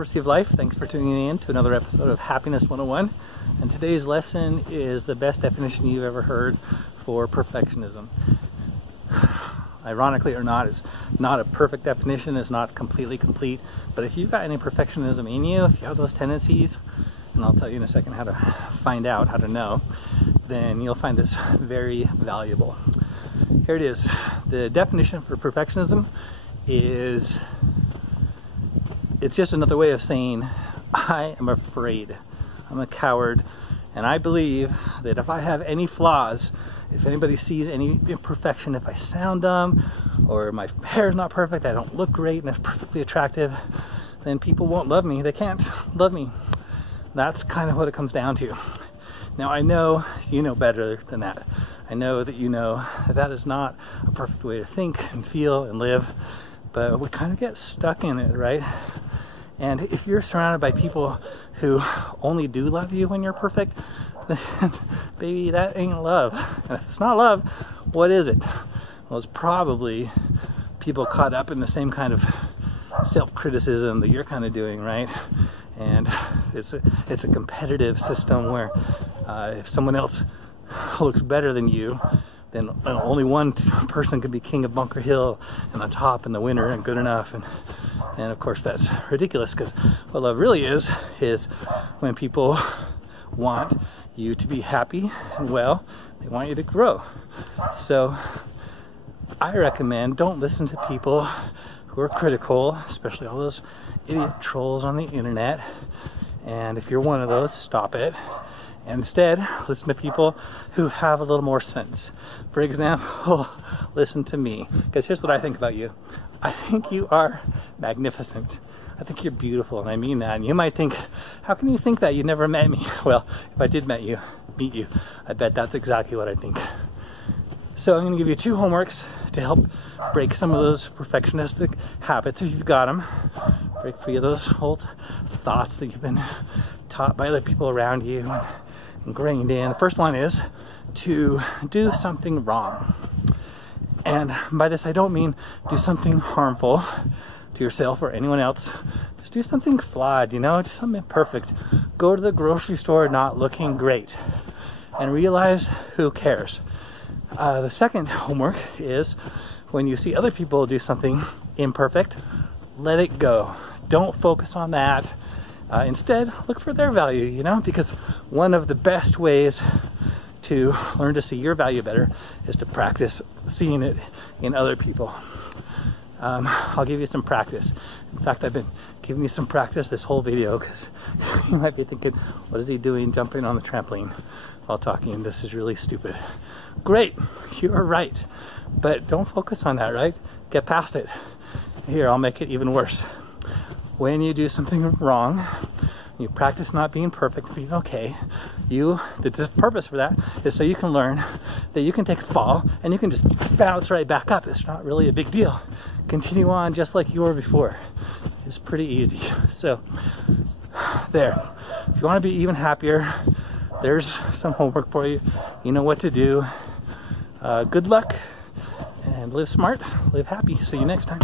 University of Life. Thanks for tuning in to another episode of Happiness 101. And today's lesson is the best definition you've ever heard for perfectionism. Ironically or not, it's not a perfect definition, it's not completely complete, but if you've got any perfectionism in you, if you have those tendencies, and I'll tell you in a second how to find out, how to know, then you'll find this very valuable. Here it is. The definition for perfectionism is, it's just another way of saying, I am afraid. I'm a coward, and I believe that if I have any flaws, if anybody sees any imperfection, if I sound dumb, or my hair's not perfect, I don't look great and it's perfectly attractive, then people won't love me. They can't love me. That's kind of what it comes down to. Now, I know you know better than that. I know that you know that that is not a perfect way to think and feel and live, but we kind of get stuck in it, right? And if you're surrounded by people who only do love you when you're perfect, then baby, that ain't love. And if it's not love, what is it? Well, it's probably people caught up in the same kind of self-criticism that you're kind of doing, right? And it's a competitive system where if someone else looks better than you, then only one person can be king of Bunker Hill and on top and the winner and good enough. And of course that's ridiculous, because what love really is when people want you to be happy and well, they want you to grow. So I recommend don't listen to people who are critical, especially all those idiot trolls on the internet. And if you're one of those, stop it. And instead, listen to people who have a little more sense. For example, listen to me, because here's what I think about you. I think you are magnificent. I think you're beautiful, and I mean that. And you might think, how can you think that? You never met me. Well, if I did meet you, I bet that's exactly what I think. So I'm going to give you 2 homeworks to help break some of those perfectionistic habits, if you've got them. Break free of those old thoughts that you've been taught by other people around you and ingrained in. The first one is to do something wrong. And by this, I don't mean do something harmful to yourself or anyone else. Just do something flawed, you know, just something imperfect. Go to the grocery store not looking great and realize who cares. The second homework is when you see other people do something imperfect, let it go. Don't focus on that. Instead, look for their value, you know, because one of the best ways to learn to see your value better is to practice seeing it in other people. I'll give you some practice. In fact, I've been giving you some practice this whole video, because you might be thinking, what is he doing jumping on the trampoline while talking? This is really stupid. Great, you're right, but don't focus on that, right? Get past it. Here, I'll make it even worse. When you do something wrong, you practice not being perfect, being okay. The purpose for that is so you can learn that you can take a fall and you can just bounce right back up. It's not really a big deal. Continue on just like you were before. It's pretty easy. So there. If you want to be even happier, there's some homework for you. You know what to do. Good luck and live smart, live happy. See you next time.